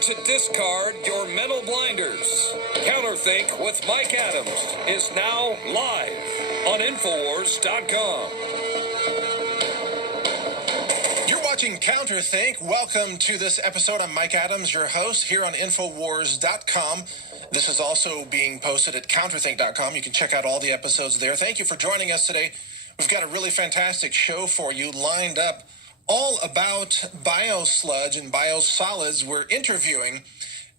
to discard your mental blinders. Counterthink with Mike Adams is now live on Infowars.com. You're watching Counterthink. Welcome to this episode. I'm Mike Adams, your host, here on Infowars.com. This is also being posted at Counterthink.com. You can check out all the episodes there. Thank you for joining us today. We've got a really fantastic show for you lined up, all about biosludge and biosolids. We're interviewing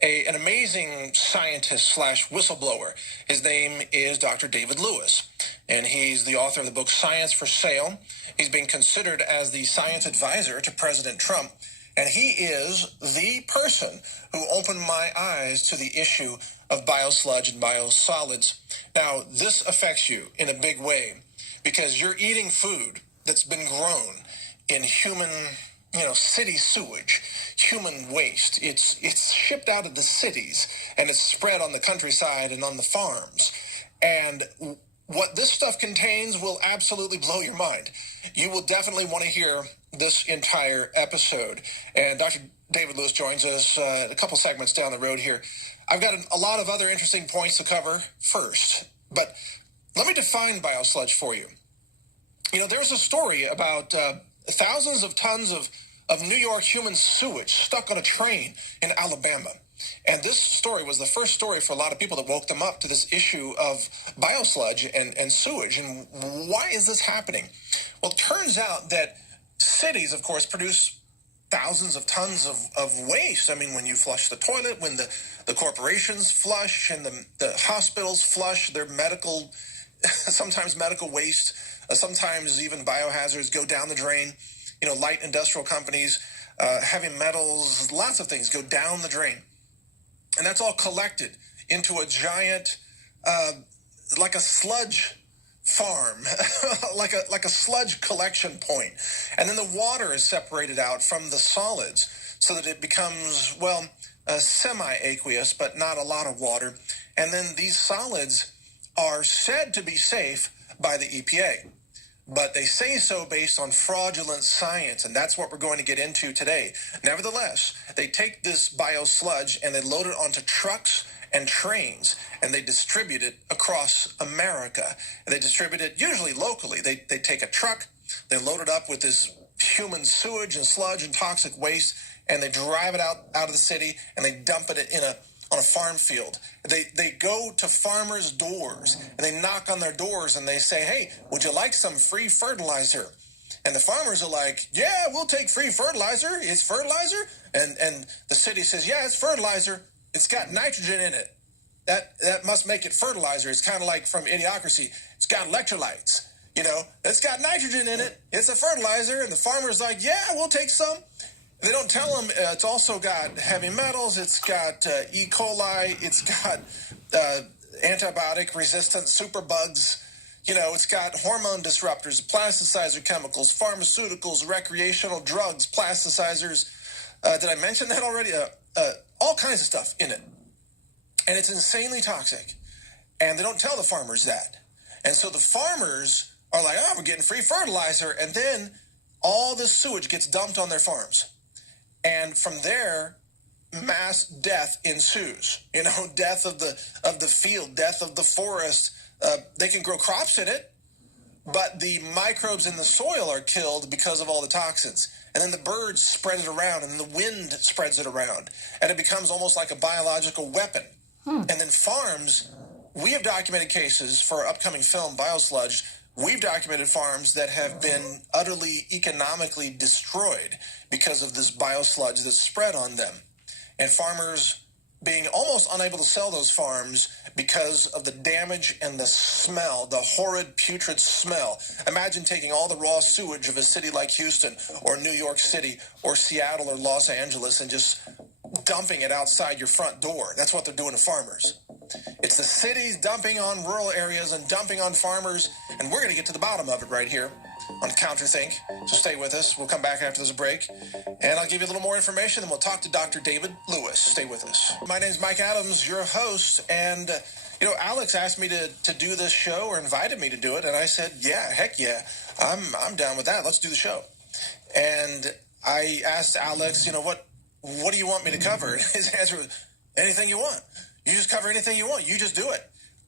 an amazing scientist slash whistleblower. His name is Dr. David Lewis, and he's the author of the book Science for Sale. He's been considered as the science advisor to President Trump, and he is the person who opened my eyes to the issue of biosludge and biosolids. Now, this affects you in a big way because you're eating food that's been grown in human, city sewage, human waste. It's shipped out of the cities and it's spread on the countryside and on the farms. And what this stuff contains will absolutely blow your mind. You will definitely want to hear this entire episode. And Dr. David Lewis joins us a couple segments down the road here. I've got a lot of other interesting points to cover first, but let me define biosludge for you. There's a story about thousands of tons of New York human sewage stuck on a train in Alabama. And this story was the first story for a lot of people that woke them up to this issue of biosludge and sewage. And why is this happening? Well, it turns out that cities, of course, produce thousands of tons of waste. I mean, when you flush the toilet, when the corporations flush and the hospitals flush their medical, sometimes medical waste, sometimes even biohazards go down the drain. Light industrial companies, heavy metals, lots of things go down the drain. And that's all collected into a giant, like a sludge farm, like a sludge collection point. And then the water is separated out from the solids so that it becomes, semi-aqueous, but not a lot of water. And then these solids are said to be safe by the EPA. But they say so based on fraudulent science, and that's what we're going to get into today. Nevertheless, they take this biosludge and they load it onto trucks and trains, and they distribute it across America. And they distribute it usually locally. They take a truck, they load it up with this human sewage and sludge and toxic waste, and they drive it out of the city, and they dump it on a farm field. They go to farmers' doors and they knock on their doors and they say, "Hey, would you like some free fertilizer?" And the farmers are like, "Yeah, we'll take free fertilizer. It's fertilizer." And the city says, "Yeah, it's fertilizer. It's got nitrogen in it. That must make it fertilizer." It's kind of like from Idiocracy. It's got electrolytes. It's got nitrogen in it. It's a fertilizer. And the farmer's like, "Yeah, we'll take some." They don't tell them it's also got heavy metals, it's got E. coli, it's got antibiotic-resistant superbugs, it's got hormone disruptors, plasticizer chemicals, pharmaceuticals, recreational drugs, plasticizers. Did I mention that already? All kinds of stuff in it. And it's insanely toxic. And they don't tell the farmers that. And so the farmers are like, "Oh, we're getting free fertilizer." And then all the sewage gets dumped on their farms. And from there, mass death ensues. Death of the field, death of the forest. They can grow crops in it, but the microbes in the soil are killed because of all the toxins. And then the birds spread it around, and the wind spreads it around, and it becomes almost like a biological weapon. And then farms, we have documented cases for our upcoming film, Biosludge. We've documented farms that have been utterly economically destroyed because of this biosludge that's spread on them. And farmers being almost unable to sell those farms because of the damage and the smell, the horrid, putrid smell. Imagine taking all the raw sewage of a city like Houston or New York City or Seattle or Los Angeles and just dumping it outside your front door. That's what they're doing to farmers. It's the cities dumping on rural areas and dumping on farmers, and we're going to get to the bottom of it right here on Counterthink. So stay with us. We'll come back after this break, and I'll give you a little more information, and we'll talk to Dr. David Lewis. Stay with us. My name's Mike Adams, your host, and Alex asked me to do this show or invited me to do it, and I said, yeah, heck yeah, I'm down with that. Let's do the show. And I asked Alex, what do you want me to cover? And his answer was, anything you want. You just cover anything you want. You just do it.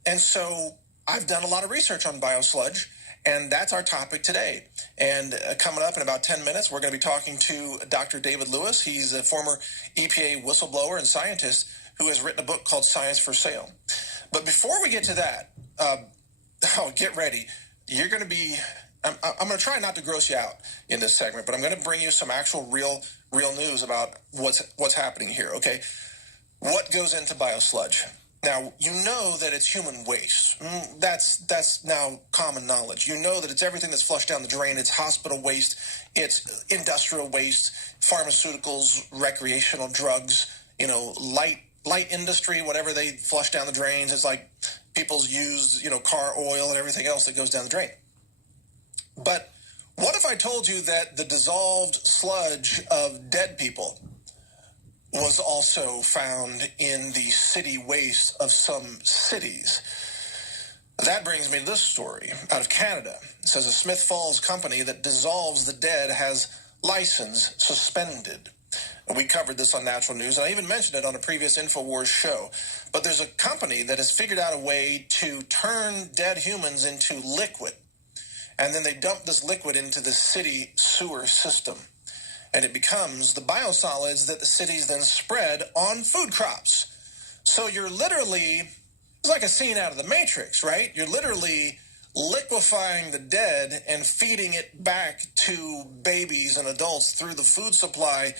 And so I've done a lot of research on biosludge, and that's our topic today. And coming up in about 10 minutes, we're going to be talking to Dr. David Lewis. He's a former EPA whistleblower and scientist who has written a book called Science for Sale. But before we get to that, get ready. You're going to be, I'm going to try not to gross you out in this segment, but I'm going to bring you some actual real news about what's happening here, okay? What goes into biosludge? Now, you know that it's human waste. That's now common knowledge. You know that it's everything that's flushed down the drain. It's hospital waste. It's industrial waste, pharmaceuticals, recreational drugs, light industry, whatever they flush down the drains. It's like people's used, car oil and everything else that goes down the drain. But what if I told you that the dissolved sludge of dead people was also found in the city waste of some cities? That brings me to this story out of Canada. It says a Smith Falls company that dissolves the dead has license suspended. We covered this on Natural News, and I even mentioned it on a previous InfoWars show. But there's a company that has figured out a way to turn dead humans into liquid, and then they dump this liquid into the city sewer system. And it becomes the biosolids that the cities then spread on food crops. So you're literally, it's like a scene out of the Matrix, right? You're literally liquefying the dead and feeding it back to babies and adults through the food supply,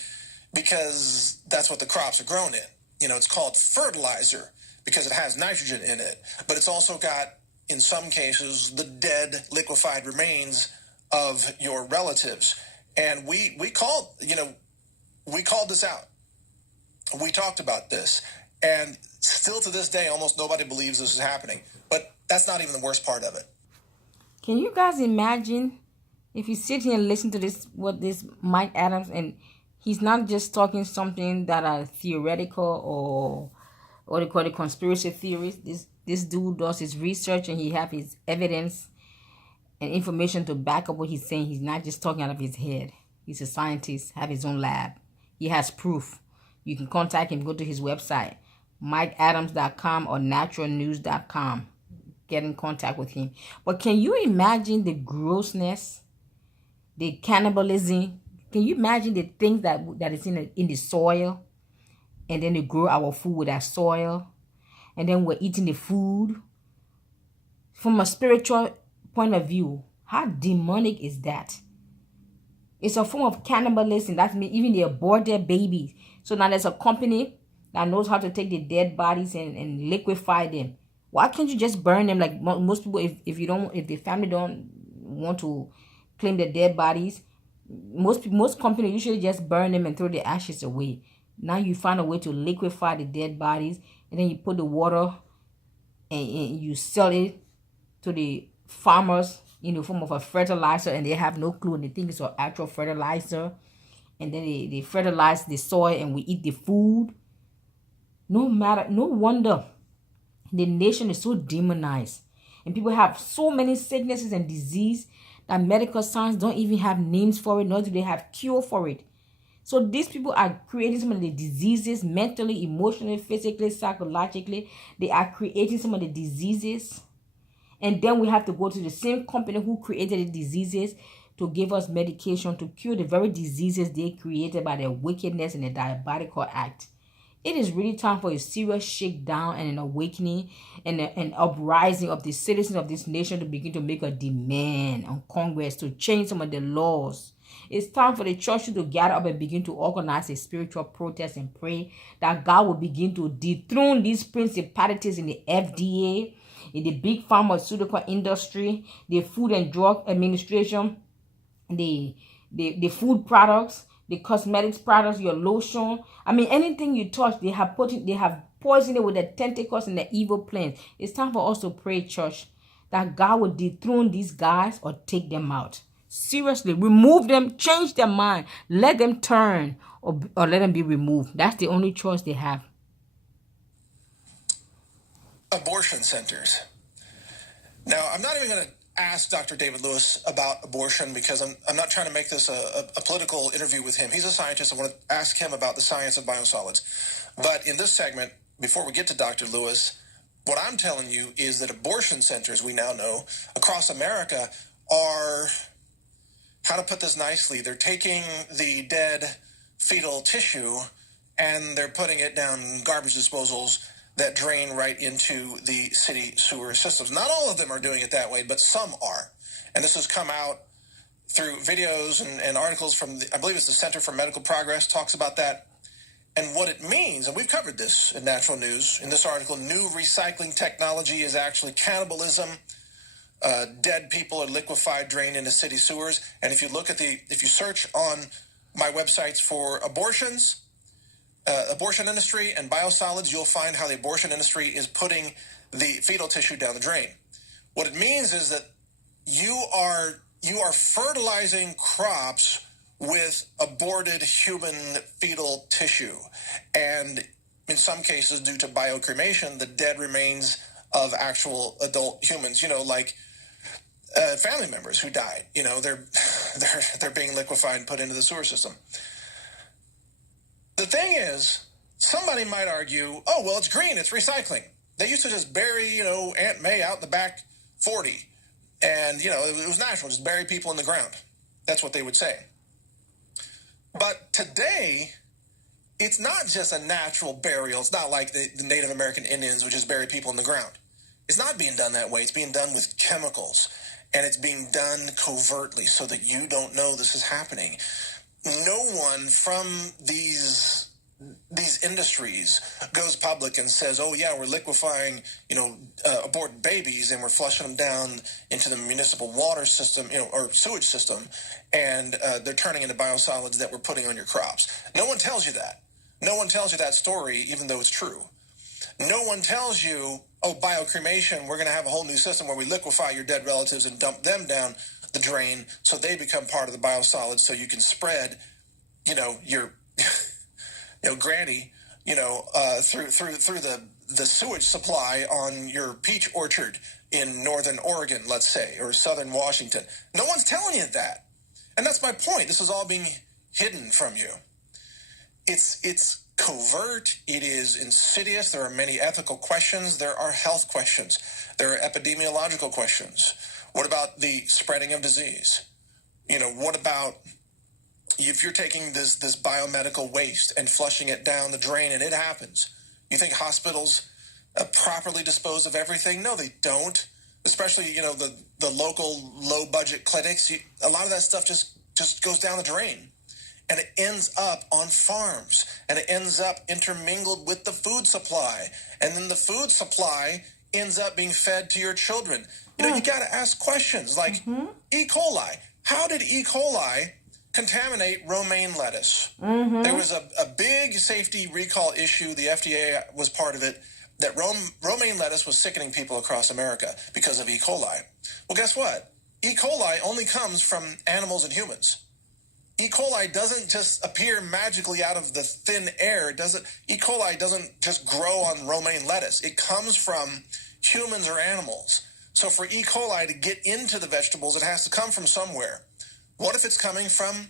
because that's what the crops are grown in. It's called fertilizer because it has nitrogen in it. But it's also got, in some cases, the dead liquefied remains of your relatives. And we called this out. We talked about this. And still to this day, almost nobody believes this is happening. But that's not even the worst part of it. Can you guys imagine if you sit here and listen to this Mike Adams, and he's not just talking something that are theoretical or they call it conspiracy theories. This dude does his research and he have his evidence and information to back up what he's saying. He's not just talking out of his head. He's a scientist, have his own lab. He has proof. You can contact him, go to his website, MikeAdams.com or naturalnews.com. Get in contact with him. But can you imagine the grossness, the cannibalism? Can you imagine the things that is in the soil? And then they grow our food with that soil. And then we're eating the food. From a spiritual point of view, how demonic is that? It's a form of cannibalism. That means even they abort their babies. So now there's a company that knows how to take the dead bodies and liquefy them. Why can't you just burn them? Like most people, if the family don't want to claim the dead bodies, most companies usually just burn them and throw the ashes away. Now you find a way to liquefy the dead bodies, and then you put the water and you sell it to the farmers in the form of a fertilizer, and they have no clue, and they think it's an actual fertilizer. And then they fertilize the soil and we eat the food. No wonder the nation is so demonized. And people have so many sicknesses and disease that medical science don't even have names for it, nor do they have cure for it. So these people are creating some of the diseases mentally, emotionally, physically, psychologically. They are creating some of the diseases. And then we have to go to the same company who created the diseases to give us medication to cure the very diseases they created by their wickedness and their diabolical act. It is really time for a serious shakedown and an awakening and an uprising of the citizens of this nation to begin to make a demand on Congress to change some of the laws. It's time for the church to gather up and begin to organize a spiritual protest and pray that God will begin to dethrone these principalities in the FDA, in the big pharmaceutical industry, the Food and Drug Administration, the food products, the cosmetics products, your lotion. I mean, anything you touch, they have poisoned it with the tentacles and the evil plans. It's time for us to pray, church, that God will dethrone these guys or take them out. Seriously, remove them, change their mind, let them turn or let them be removed. That's the only choice they have. Abortion centers. Now, I'm not even going to ask Dr. David Lewis about abortion because I'm not trying to make this a political interview with him. He's a scientist. I want to ask him about the science of biosolids. But in this segment, before we get to Dr. Lewis, what I'm telling you is that abortion centers, we now know, across America are, how to put this nicely, they're taking the dead fetal tissue and they're putting it down garbage disposals that drain right into the city sewer systems. Not all of them are doing it that way, but some are. And this has come out through videos and articles from, I believe it's the Center for Medical Progress talks about that. And what it means, and we've covered this in Natural News, in this article, new recycling technology is actually cannibalism. Dead people are liquefied, drained into city sewers. And if you look at if you search on my websites for abortions, abortion industry and biosolids, you'll find how the abortion industry is putting the fetal tissue down the drain. What it means is that you are fertilizing crops with aborted human fetal tissue. And in some cases, due to biocremation, the dead remains of actual adult humans, like family members who died, they're being liquefied and put into the sewer system. The thing is, somebody might argue, oh, well, it's green, it's recycling. They used to just bury, Aunt May out in the back 40. And, it was natural, just bury people in the ground. That's what they would say. But today, it's not just a natural burial. It's not like the Native American Indians would just bury people in the ground. It's not being done that way. It's being done with chemicals. And it's being done covertly so that you don't know this is happening. No one from these industries goes public and says, oh, yeah, we're liquefying, aborted babies and we're flushing them down into the municipal water system, or sewage system, and they're turning into biosolids that we're putting on your crops. No one tells you that. No one tells you that story, even though it's true. No one tells you, oh, biocremation, we're going to have a whole new system where we liquefy your dead relatives and dump them down the drain so they become part of the biosolids so you can spread, your, granny, through the sewage supply on your peach orchard in northern Oregon, let's say, or southern Washington. No one's telling you that. And that's my point. This is all being hidden from you. It's covert. It is insidious. There are many ethical questions. There are health questions. There are epidemiological questions. What about the spreading of disease? What about if you're taking this biomedical waste and flushing it down the drain and it happens? You think hospitals properly dispose of everything? No, they don't. Especially, the local low-budget clinics. A lot of that stuff just goes down the drain. And it ends up on farms. And it ends up intermingled with the food supply. And then the food supply ends up being fed to your children. You got to ask questions like E. coli. How did E. coli contaminate romaine lettuce? There was a big safety recall issue. The FDA was part of it. That romaine lettuce was sickening people across America because of E. coli. Well, guess what? E. coli only comes from animals and humans. E. coli doesn't just appear magically out of the thin air. E. coli doesn't just grow on romaine lettuce. It comes from humans or animals. So for E. coli to get into the vegetables, it has to come from somewhere. What if it's coming from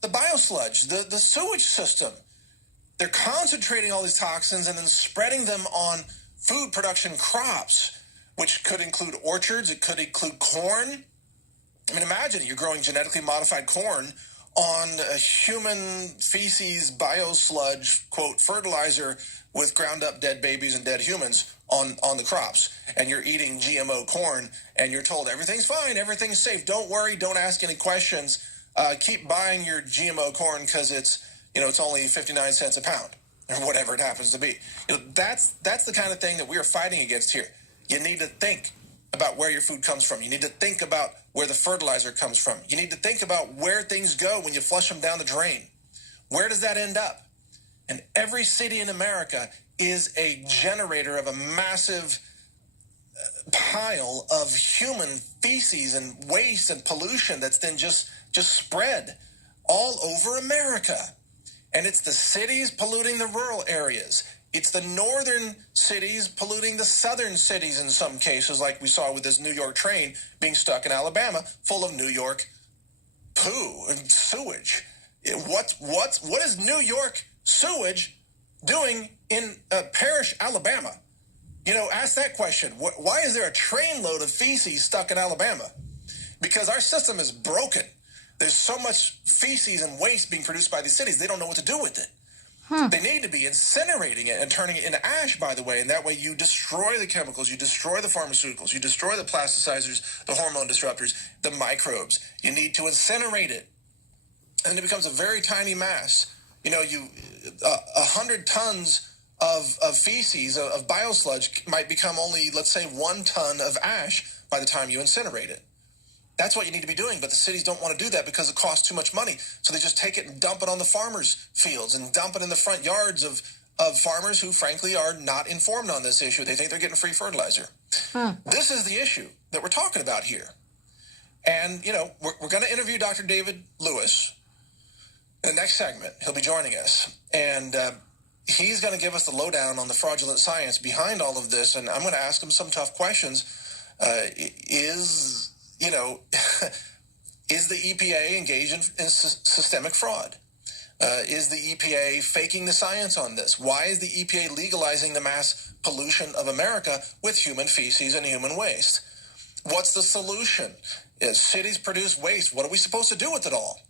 the biosludge, the sewage system? They're concentrating all these toxins and then spreading them on food production crops, which could include orchards. It could include corn. I mean, imagine you're growing genetically modified corn on a human feces biosludge, quote, fertilizer with ground up dead babies and dead humans on the crops. And you're eating GMO corn and you're told everything's fine, everything's safe. Don't worry. Don't ask any questions. Keep buying your GMO corn because it's only 59 cents a pound or whatever it happens to be. That's the kind of thing that we are fighting against here. You need to think about where your food comes from. You need to think about where the fertilizer comes from. You need to think about where things go when you flush them down the drain. Where does that end up? And every city in America is a generator of a massive pile of human feces and waste and pollution that's then just spread all over America. And it's the cities polluting the rural areas. It's the northern cities polluting the southern cities in some cases, like we saw with this New York train being stuck in Alabama full of New York poo and sewage. What is New York sewage doing in Parrish, Alabama? Ask that question. Why is there a trainload of feces stuck in Alabama? Because our system is broken. There's so much feces and waste being produced by these cities, they don't know what to do with it. They need to be incinerating it and turning it into ash, by the way, and that way you destroy the chemicals, you destroy the pharmaceuticals, you destroy the plasticizers, the hormone disruptors, the microbes. You need to incinerate it. And it becomes a very tiny mass. 100 tons of feces, of biosludge, might become only, let's say, 1 ton of ash by the time you incinerate it. That's what you need to be doing, but the cities don't want to do that because it costs too much money. So they just take it and dump it on the farmers' fields and dump it in the front yards of farmers who, frankly, are not informed on this issue. They think they're getting free fertilizer. This is the issue that we're talking about here. And, we're going to interview Dr. David Lewis in the next segment. He'll be joining us. And he's going to give us the lowdown on the fraudulent science behind all of this. And I'm going to ask him some tough questions. Is the EPA engaged in systemic fraud? Is the EPA faking the science on this? Why is the EPA legalizing the mass pollution of America with human feces and human waste? What's the solution? As cities produce waste, what are we supposed to do with it all?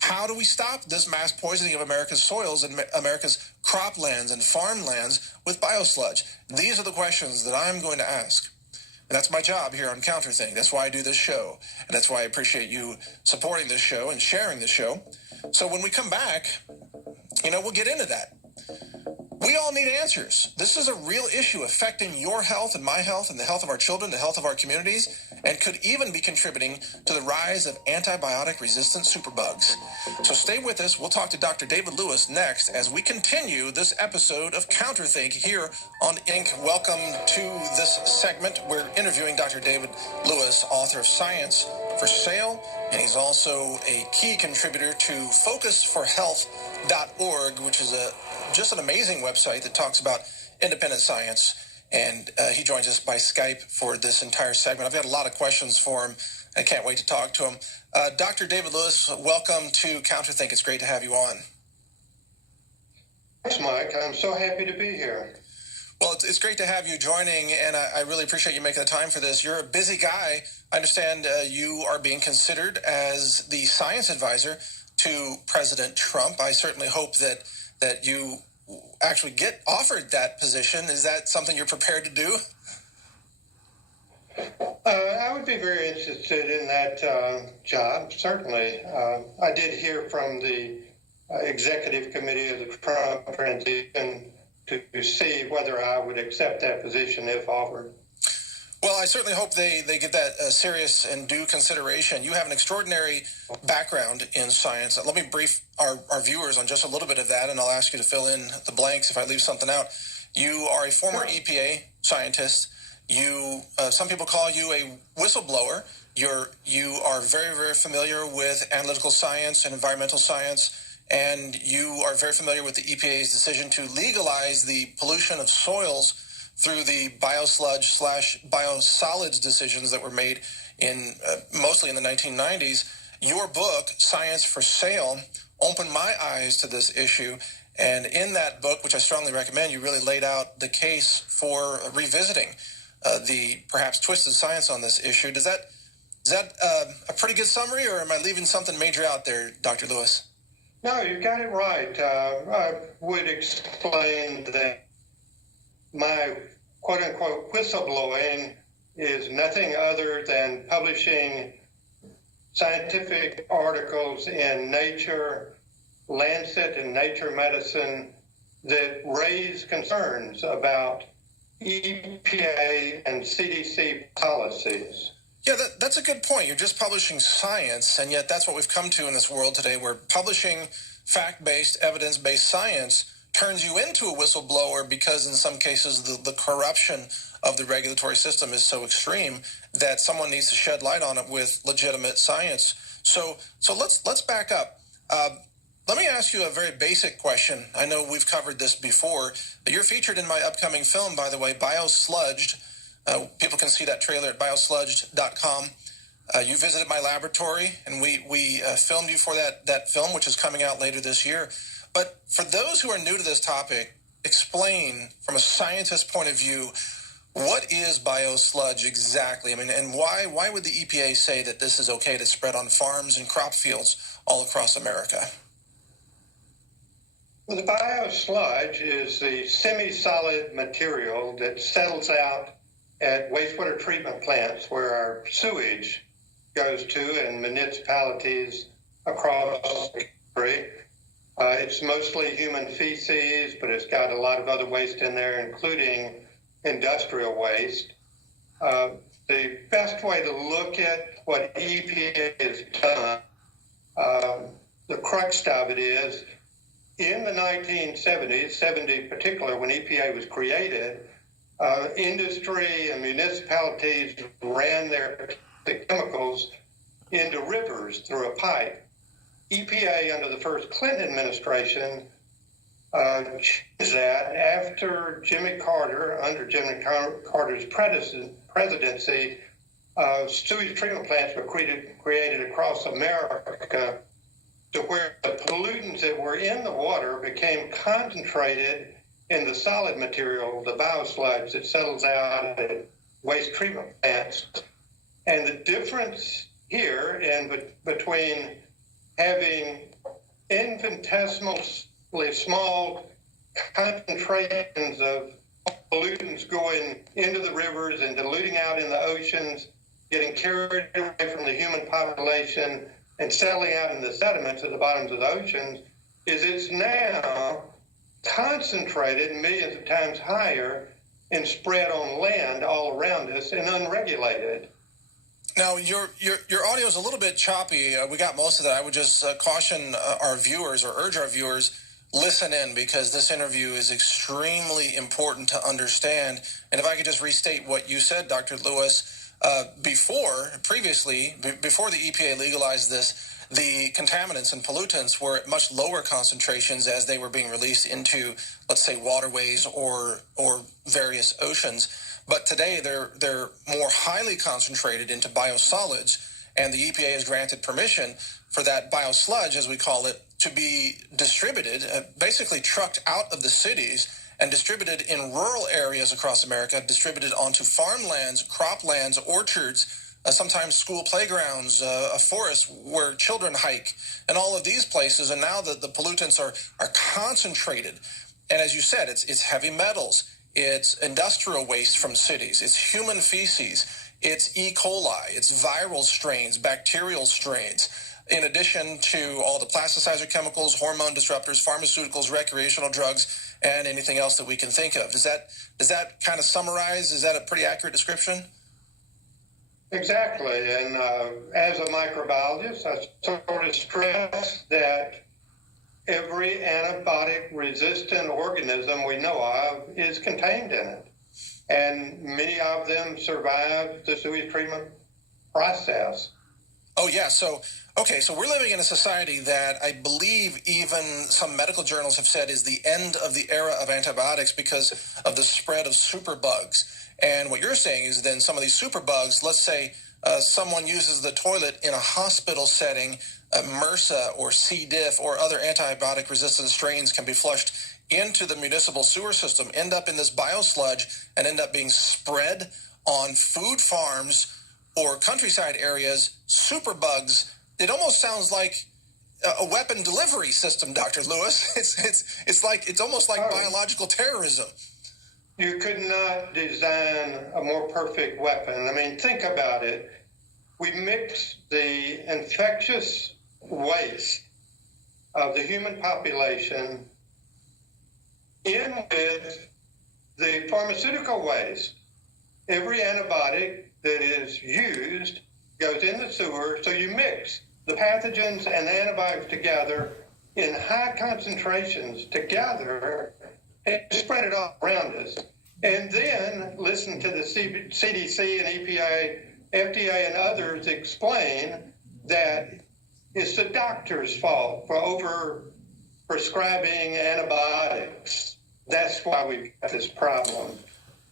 How do we stop this mass poisoning of America's soils and America's croplands and farmlands with biosludge? These are the questions that I'm going to ask. And that's my job here on CounterThink. That's why I do this show. And that's why I appreciate you supporting this show and sharing this show. So when we come back, we'll get into that. We all need answers. This is a real issue affecting your health and my health and the health of our children, the health of our communities, and could even be contributing to the rise of antibiotic-resistant superbugs. So stay with us. We'll talk to Dr. David Lewis next as we continue this episode of CounterThink here on Inc. Welcome to this segment. We're interviewing Dr. David Lewis, author of Science for Sale, and he's also a key contributor to focusforhealth.org, which is just an amazing website that talks about independent science. And he joins us by Skype for this entire segment. I've got a lot of questions for him. I can't wait to talk to him. Dr. David Lewis, welcome to CounterThink. It's great to have you on. Thanks, Mike. I'm so happy to be here. Well, it's great to have you joining, and I really appreciate you making the time for this. You're a busy guy. I understand you are being considered as the science advisor to President Trump. I certainly hope that you actually get offered that position. Is that something you're prepared to do? I would be very interested in that job, certainly. I did hear from the executive committee of the Trump transition to see whether I would accept that position if offered. Well, I certainly hope they get that serious and due consideration. You have an extraordinary background in science. Let me brief our viewers on just a little bit of that, and I'll ask you to fill in the blanks if I leave something out. You are a former EPA scientist. Some people call you a whistleblower. You are very, very familiar with analytical science and environmental science, and you are very familiar with the EPA's decision to legalize the pollution of soils through the biosludge/biosolids decisions that were made in mostly in the 1990s. Your book, Science for Sale, opened my eyes to this issue. And in that book, which I strongly recommend, you really laid out the case for revisiting the perhaps twisted science on this issue. Is that a pretty good summary, or am I leaving something major out there, Dr. Lewis? No, you got it right. I would explain that my quote-unquote whistleblowing is nothing other than publishing scientific articles in Nature, Lancet, and Nature Medicine that raise concerns about EPA and CDC policies. Yeah, that's a good point. You're just publishing science, and yet that's what we've come to in this world today. We're publishing fact-based, evidence-based science turns you into a whistleblower because in some cases the corruption of the regulatory system is so extreme that someone needs to shed light on it with legitimate science. So let's back up. Let me ask you a very basic question. I know we've covered this before. You're featured in my upcoming film, by the way, Biosludged. People can see that trailer at biosludged.com. You visited my laboratory, and we filmed you for that film, which is coming out later this year. But for those who are new to this topic, explain from a scientist's point of view, what is biosludge exactly? I mean, and why would the EPA say that this is okay to spread on farms and crop fields all across America? Well, the biosludge is the semi-solid material that settles out at wastewater treatment plants where our sewage goes to in municipalities across the country. It's mostly human feces, but it's got a lot of other waste in there, including industrial waste. The best way to look at what EPA has done, the crux of it is, in the 1970s, 70 in particular, when EPA was created, industry and municipalities ran their chemicals into rivers through a pipe. EPA, under the first Clinton administration, changed that after Jimmy Carter, under Jimmy Carter's presidency, sewage treatment plants were created across America to where the pollutants that were in the water became concentrated in the solid material, the biosludge that settles out at waste treatment plants. And the difference here between having infinitesimally small concentrations of pollutants going into the rivers and diluting out in the oceans, getting carried away from the human population and settling out in the sediments at the bottoms of the oceans, is it's now concentrated millions of times higher and spread on land all around us and unregulated. Now, your audio is a little bit choppy. We got most of that. I would just caution our viewers, or urge our viewers, listen in, because this interview is extremely important to understand. And if I could just restate what you said, Dr. Lewis, before the EPA legalized this, the contaminants and pollutants were at much lower concentrations as they were being released into, let's say, waterways or various oceans. But today they're more highly concentrated into biosolids, and the EPA has granted permission for that biosludge, as we call it, to be distributed, basically trucked out of the cities and distributed in rural areas across America, distributed onto farmlands, croplands, orchards, sometimes school playgrounds, a forest where children hike, and all of these places. And now the pollutants are concentrated. And as you said, it's heavy metals, it's industrial waste from cities, it's human feces, it's E. coli, it's viral strains, bacterial strains, in addition to all the plasticizer chemicals, hormone disruptors, pharmaceuticals, recreational drugs, and anything else that we can think of. Does that kind of summarize? Is that a pretty accurate description? Exactly. And as a microbiologist, I sort of stress that every antibiotic-resistant organism we know of is contained in it. And many of them survive the sewage treatment process. Oh, yeah. So we're living in a society that I believe even some medical journals have said is the end of the era of antibiotics because of the spread of superbugs. And what you're saying is then some of these superbugs, let's say someone uses the toilet in a hospital setting, MRSA or C. diff or other antibiotic-resistant strains can be flushed into the municipal sewer system, end up in this biosludge, and end up being spread on food farms or countryside areas. Superbugs. It almost sounds like a weapon delivery system, Dr. Lewis. It's almost like biological terrorism. You could not design a more perfect weapon. I mean, think about it. We mix the infectious waste of the human population in with the pharmaceutical waste. Every antibiotic that is used goes in the sewer, so you mix the pathogens and the antibiotics together in high concentrations together and spread it all around us. And then listen to the CDC and EPA, FDA, and others explain that it's the doctor's fault for over prescribing antibiotics. That's why we've got this problem.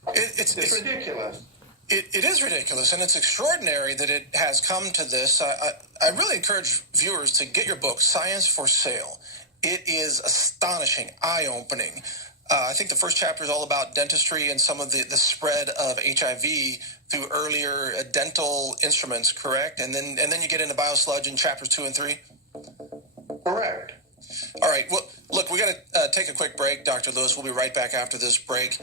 It's ridiculous. It is ridiculous, and it's extraordinary that it has come to this. I really encourage viewers to get your book, Science for Sale. It is astonishing, eye-opening. I think the first chapter is all about dentistry and some of the spread of HIV through earlier dental instruments, correct? And then you get into biosludge in chapters 2 and 3? Correct. All right. Well, look, we got to take a quick break, Dr. Lewis. We'll be right back after this break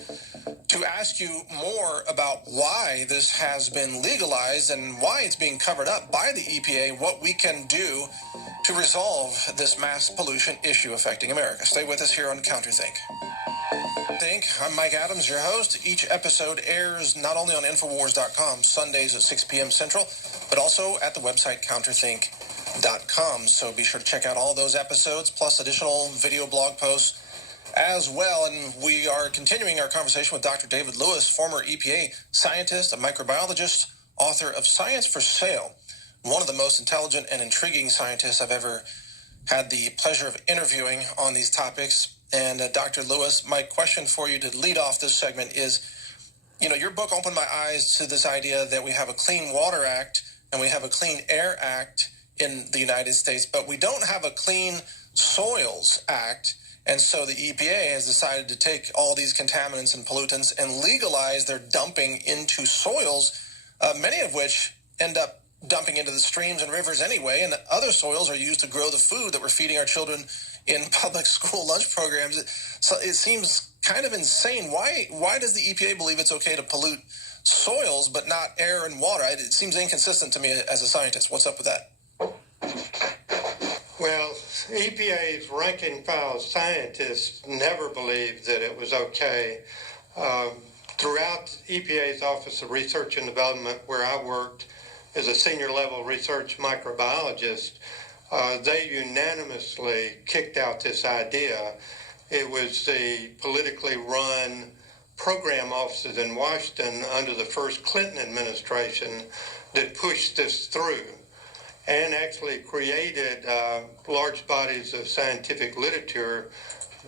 to ask you more about why this has been legalized and why it's being covered up by the EPA, what we can do to resolve this mass pollution issue affecting America. Stay with us here on CounterThink. I'm Mike Adams, your host. Each episode airs not only on Infowars.com Sundays at 6 p.m. Central, but also at the website CounterThink.com. So be sure to check out all those episodes, plus additional video blog posts as well. And we are continuing our conversation with Dr. David Lewis, former EPA scientist, a microbiologist, author of Science for Sale, one of the most intelligent and intriguing scientists I've ever had the pleasure of interviewing on these topics. And Dr. Lewis, my question for you to lead off this segment is, your book opened my eyes to this idea that we have a Clean Water Act and we have a Clean Air Act in the United States, but we don't have a Clean Soils Act. And so the EPA has decided to take all these contaminants and pollutants and legalize their dumping into soils, many of which end up dumping into the streams and rivers anyway, and other soils are used to grow the food that we're feeding our children in public school lunch programs. So it seems kind of insane. Why does the EPA believe it's okay to pollute soils but not air and water? It seems inconsistent to me as a scientist. What's up with that? Well, EPA's rank and file scientists never believed that it was okay. Throughout EPA's Office of Research and Development, where I worked as a senior level research microbiologist, they unanimously kicked out this idea. It was the politically run program offices in Washington under the first Clinton administration that pushed this through and actually created large bodies of scientific literature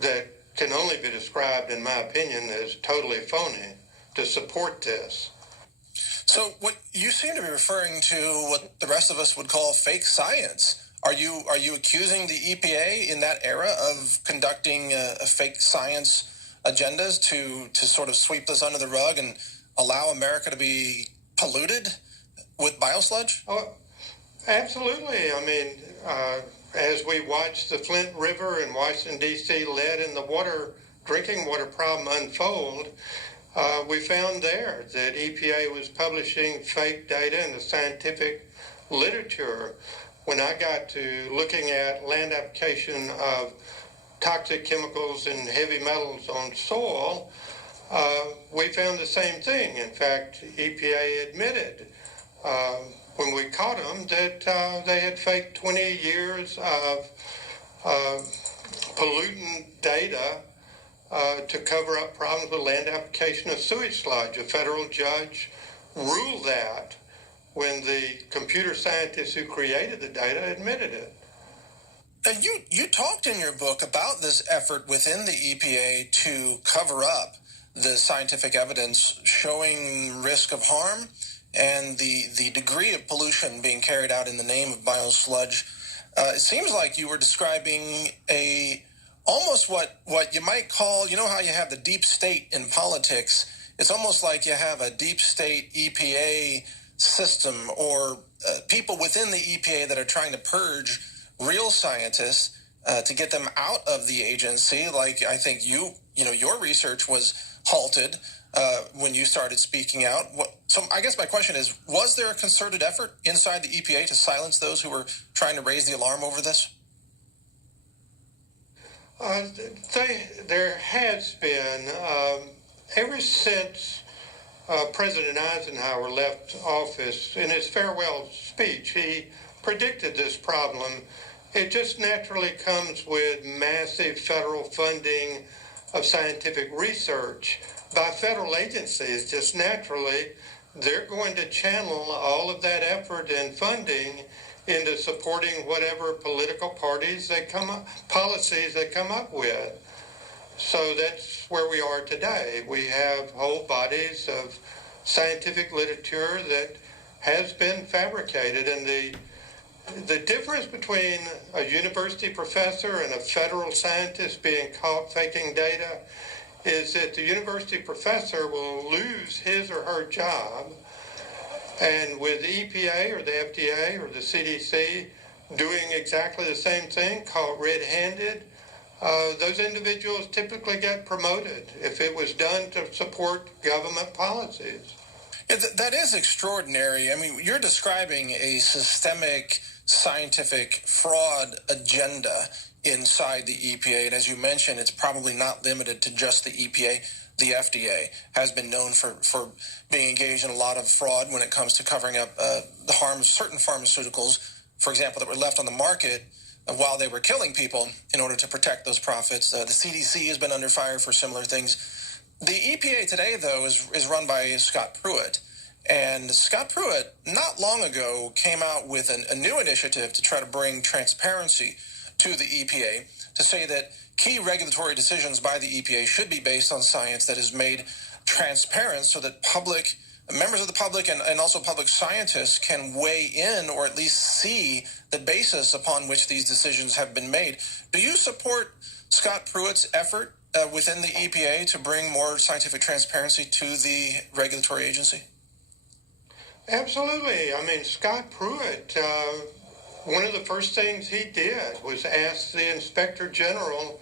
that can only be described, in my opinion, as totally phony to support this. So what you seem to be referring to what the rest of us would call fake science. Are you accusing the EPA in that era of conducting a fake science agendas to sort of sweep this under the rug and allow America to be polluted with biosludge? Oh, absolutely. I mean, as we watched the Flint River in Washington, D.C. lead in the drinking water problem unfold, we found there that EPA was publishing fake data in the scientific literature. When I got to looking at land application of toxic chemicals and heavy metals on soil, we found the same thing. In fact, EPA admitted when we caught them that they had faked 20 years of pollutant data to cover up problems with land application of sewage sludge. A federal judge ruled that when the computer scientists who created the data admitted it. And you talked in your book about this effort within the EPA to cover up the scientific evidence showing risk of harm and the degree of pollution being carried out in the name of biosludge. It seems like you were describing almost what you might call, how you have the deep state in politics. It's almost like you have a deep state EPA system or people within the EPA that are trying to purge real scientists to get them out of the agency. Like I think your research was halted when you started speaking out. So I guess my question is, was there a concerted effort inside the EPA to silence those who were trying to raise the alarm over this? There has been, ever since President Eisenhower left office, in his farewell speech, he predicted this problem. It just naturally comes with massive federal funding of scientific research by federal agencies. Just naturally, they're going to channel all of that effort and funding into supporting whatever political parties they policies they come up with. So that's where we are today. We have whole bodies of scientific literature that has been fabricated, and the difference between a university professor and a federal scientist being caught faking data is that the university professor will lose his or her job, and with the EPA or the FDA or the CDC doing exactly the same thing, caught red-handed, those individuals typically get promoted if it was done to support government policies. Yeah, that is extraordinary. I mean, you're describing a systemic scientific fraud agenda inside the EPA. And as you mentioned, it's probably not limited to just the EPA. The FDA has been known for being engaged in a lot of fraud when it comes to covering up the harm of certain pharmaceuticals, for example, that were left on the market while they were killing people in order to protect those profits. The CDC has been under fire for similar things. The EPA today, though, is run by Scott Pruitt. And Scott Pruitt, not long ago, came out with a new initiative to try to bring transparency to the EPA, to say that key regulatory decisions by the EPA should be based on science that is made transparent so that members of the public and also public scientists can weigh in or at least see the basis upon which these decisions have been made. Do you support Scott Pruitt's effort within the EPA to bring more scientific transparency to the regulatory agency? Absolutely. I mean, Scott Pruitt, one of the first things he did was ask the Inspector General